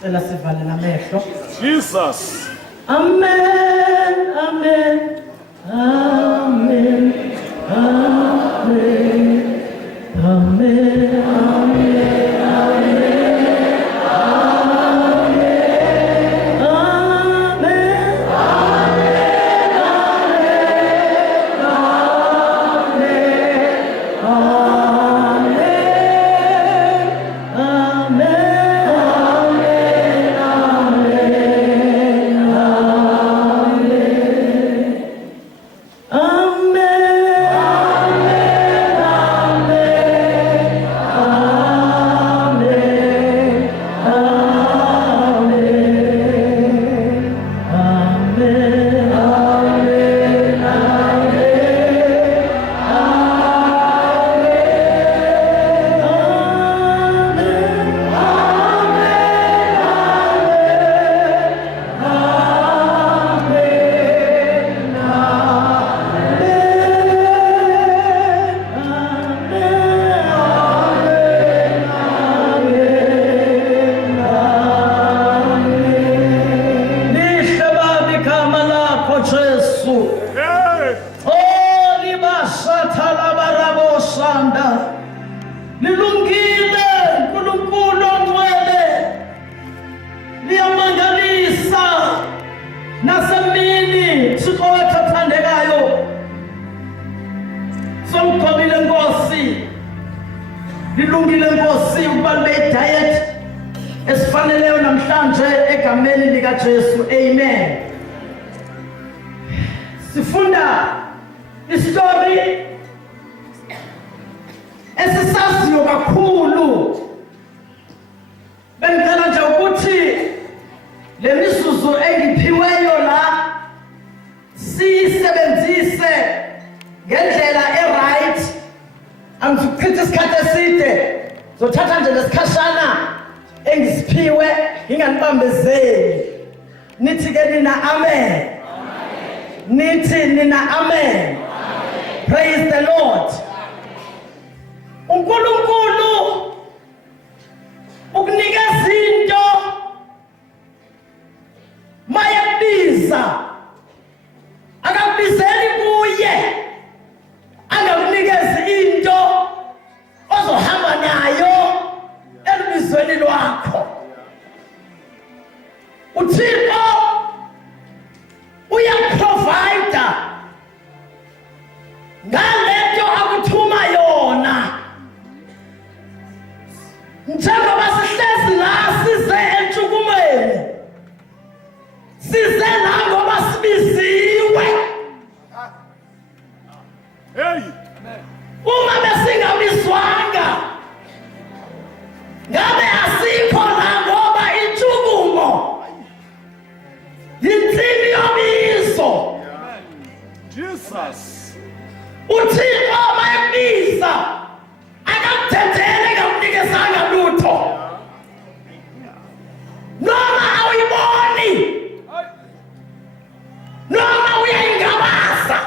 Cela sivale namehlo. Jesus. Amen, amen, amen, amen, amen, amen. Lilungile Nkosi ukuba le diet esifaneleyo namhlanje egameni lika Jesu. Amen. Sifunda istory esisaziyo kakhulu. Bengicela nje ukuthi le misuzu engiphiweyo la sisebenzise ngendlela right. Angikuchitha isikhathi eside. Zothatha nje lesikhashana engisiphiwe nginganibambezeli. Nithi ke nina amen. Nithi nina amen. Praise the Lord. uNkulunkulu ukunikeza into mayabiza akabizeli kuye angakunikeza into ozohamba nayo elibizweni lwakho. uThixo uyaprovide ngalento akuthuma yona. Njengoba sihlezi la size entshukumeni, size la ngoba sibiziwe. Hey. Uma besingabizwanga ngabe asikho la ngoba intshukumo yinsimbi yobizo. Jesus. uThixo mayebiza akakuthethele ngakunikezanga lutho noma awuyiboni noma uyayingabaza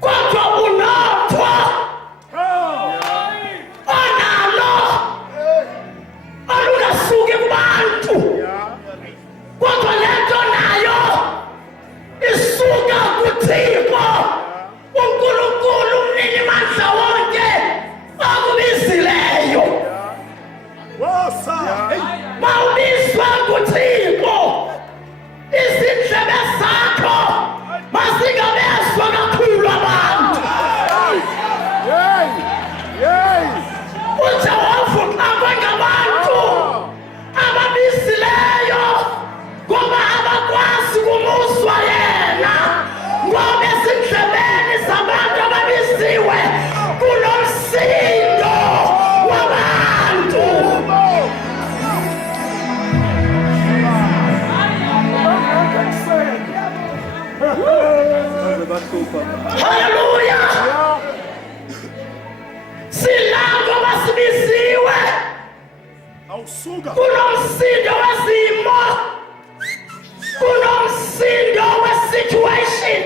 kodwa unothwa onalo olungasuki kubantu kodwa lento nayo isuka kuThixo uNkulunkulu umnini mandla wonke akubizileyo. Mawubizwa kuThixo izindlebe zakho mazingabezwa kakhulu abantu. uJehova uqambe ngabantu ababizileyo ngoba abakwazi kumuzwa yena, ngoba ezindlebeni zabantu ababiziwe kunomsindo wabantu. Hallelujah. Sila ngoba sibiziwe kunomsindo wezimo, kunomsindo we-situation,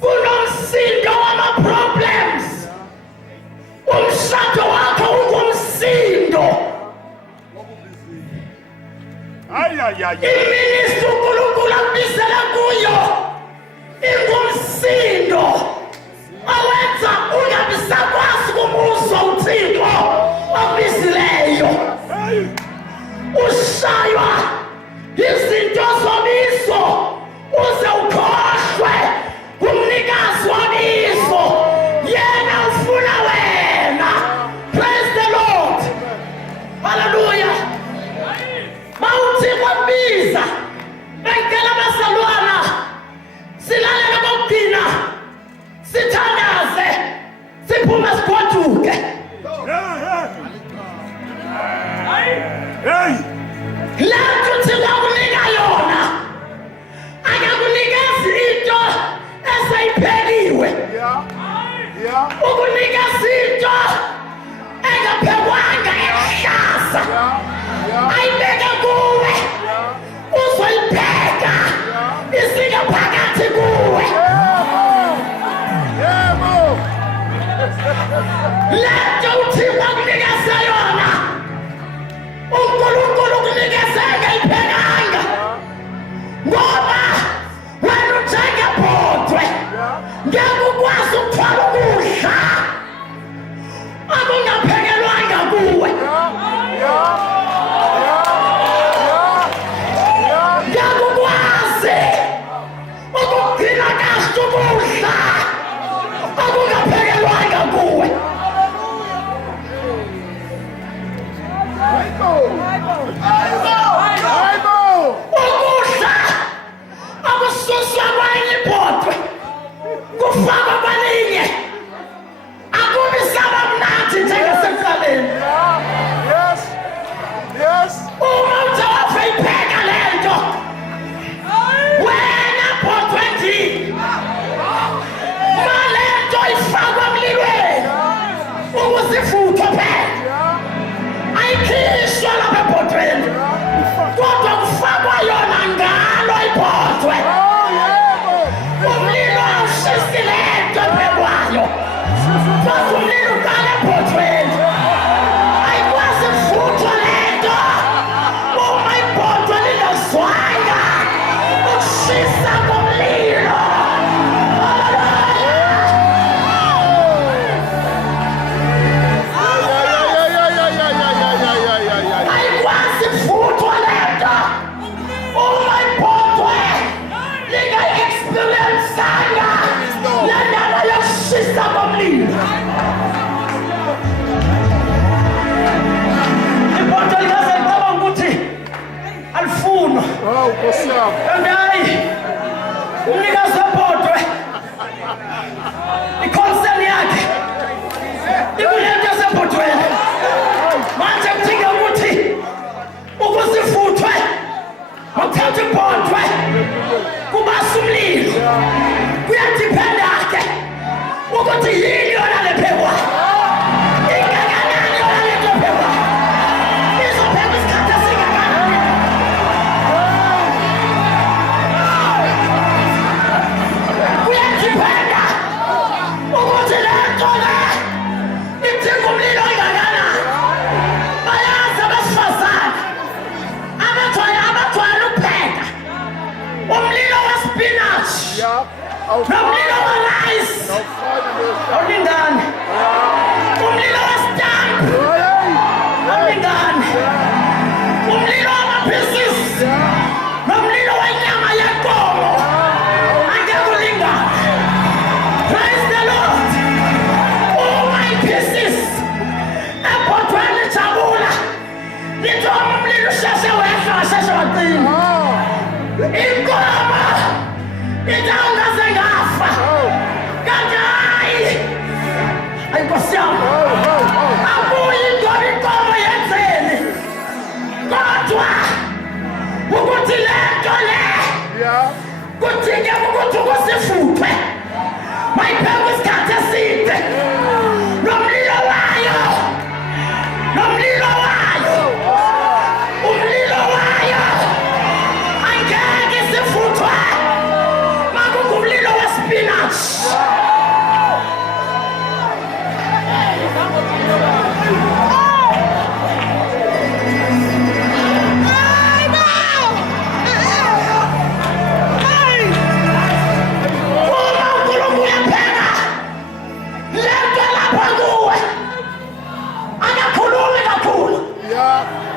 kunomsindo wama-problems. Umshado wakho ungumsindo. Ay, ay, ay. Iministry uNkulunkulu akubizela kuyo ingumsindo awenza ungabi sakwazi kumuzwa uThixo obizileyo. Ushaywa izinto zobizo uze ukhohlwe kumnikazi wabizo, yena ufuna wena. Praise the Lord. Hallelujah. Mawuthi kwabiza bengela basalwana silalela kokugcina sithandaze siphume sigoduke. Hey! Lethu Thixo akunika yona akakunikezi into eseyipheliwe, ukunikeza into engaphekwanga ehlaza ayibeke kuwe uzoyipheka isike phakathi kuwe. Lethu uThixo akunikeze yona uNkulunkulu ukunikeze engayiphekanga, ngoba wena ujengebhodwe ngeke ukwazi ukuthwala ukudla okungaphekelwanga kuwe. Ngeke ukwazi ukugcina kahle ukudla okungaphekelwanga kuwe. Ukudla akususwa kwenye ibhodwe kufakwa kwelinye akubi saba mnandi njengasekuqaleni. Uma uthe wayipheka lento wena bhodwe ndini, malento ifakwa emlilweni ukuze ifuthwe phela, ayikhishwa lapha ebhodweni kodwa kufakwa yona ngalo ibhodwe. Umlilo awushisi lento ephekwayo kodwa umlilo uqala ebhodweni, ayikwazi ukuvuthwa lento uma ibhodwe lingazwanga ukushisa komlilo. Ayikwazi ukuvuthwa lento uma ibhodwe lingayi-experiencanga le ndaba yokushisa komlilo. Ibhodwe likaze licabanga ukuthi alifunwa. Kanti hayi, umnikazi webhodwe i-concern yakhe ikulento yasebhodweni. Manje kudinga ukuthi ukuze ivuthwe ukuthatha ibhodwe kubasa umlilo, kuyadiphenda-ke ukuthi yini yona lephekwayo, ingakanani yona lento ephekwayo, izophekwa isikhathi esingakanani. Kuyadiphenda ukuthi lento le idinga umlilo ongakanani. Bayazi abesifazane abajwayele ukupheka umlilo wespinatshi nomlilo warayisi awulingani, umlilo wesitampu awulingani, umlilo wamaphisisi nomlilo wenyama yenkomo angeke ulingane. Praise the Lord. Uma iphisisi ebhodweni lijabula lithi umlilo usheshe wehla washeshe wacima, inkomo ithi awungaze ngafa. Kanti hayi, Nkosi yami, abuyi ngoba inkomo yenzeni, kodwa ukuthi lento le kudingeka ukuthi kusifuthwe mayiphekwe isikhathi eside nomlilo wayo, nomlilo wayo, umlilo wayo angeke sifuthwe makungumlilo wespinatshi.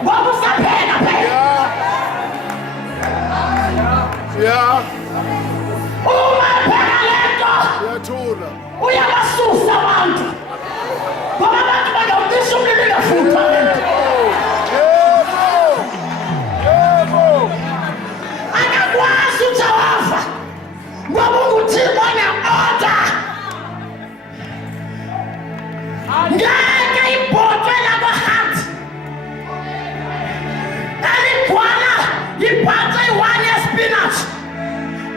ngoba usaphela phela. Yeah. Uma phela lento Uyathula. uyabasusa abantu ngoba abantu bangawucisha umlilo ingafutha lento. Yebo. Akakwazi uJehova ngoba unguThixo one-order. Ngeke ibhotwe labahanti eligcwala ibhanca eyi-1 yespinatshi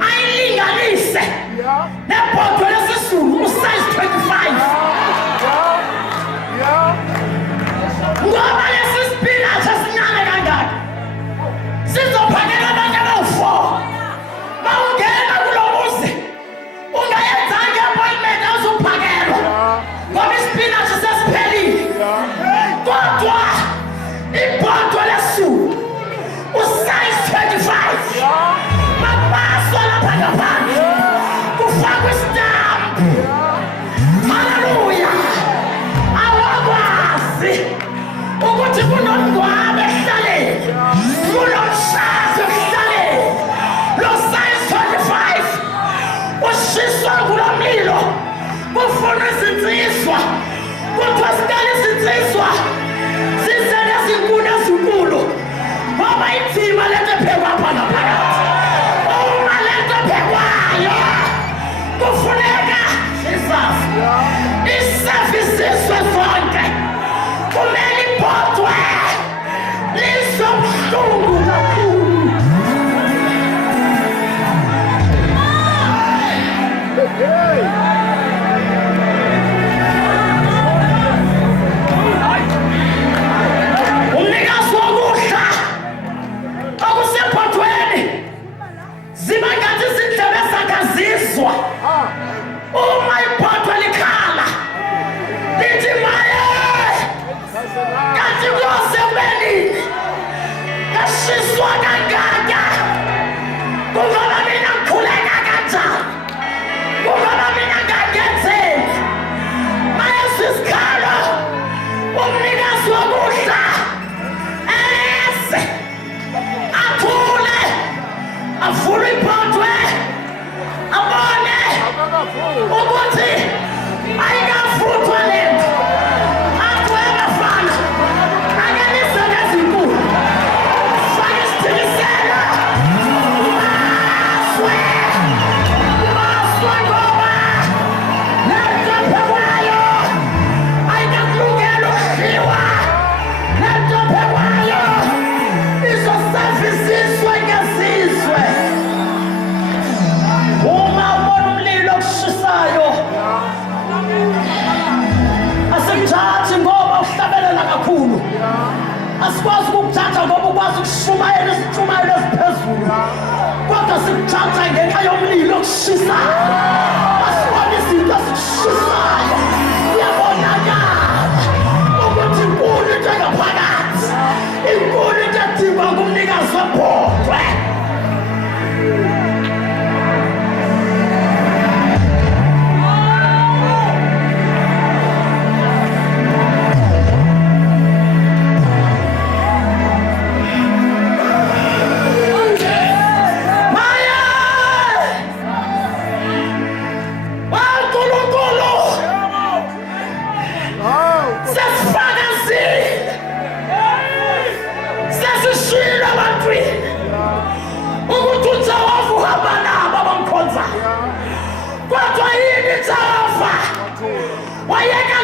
ayilinganise Yeah. nebhotwe lesisulu usize 25 Yeah. ngoba lesi spinatshi esincane kangaka sizophakela abantu abawu-4. Bawungena kulo muzi ungayenzanga i-appointment awuzuphakelwa ngoba ispinatshi sesiphelile. Kodwa ibhotwe lesulu usize 25 mabaswa lapha ngaphandle kufakwa isitampu. Haleluya. Awakwazi ukuthi kunomngcwabo ehlaleni, kunomshado ehlaleni. Lo size 25 ushiswa kulo mlilo kufuna izinsizwa, kuthiwa sikale izinsizwa zize nezinkuni ezinkulu ngoba ithima lento ephekwa apha ngaphakathi. Uma lento ephekwayo kufuneka isafisiswe zonke, kumele ibhodwe lizobuhlungu kakhulu. Umnikazi wokudla okusebhodweni ziba ngathi izindlebe zakazizwa uma ibhodwe likhala lithi maye kanti kuyosebenini ngashiswa kangaka kungoba mina ngikhuleka kanjani, kungoba mina ngangenzeni. Mayezwa isikhalo umnikazi wokudla eze athule avule ibhodwe abone ukuthi ayikafuthwa lento. Athi webafana ake nize nezinkuni fake isithikiselo maswe ngoba lento ephekwayo ayikakulungela ukudliwa. Lento ephekwayo izosafisiswe ngezizwe. Uma ubona umlilo okushisayo asikuthathi ngoba uhlabelela kakhulu, asikwazi ukukuthatha ngoba ukwazi ukushumayela isitshumayelo esiphezulu, kodwa sikuthatha ngenxa yomlilo okushisayo. Asibona izinto ezikushisayo, kuyabonakala ukuthi inkulu into engaphakathi, inkulu into edingwa ngumnikazi webhodwe. Kodwa yini Jehova wayeka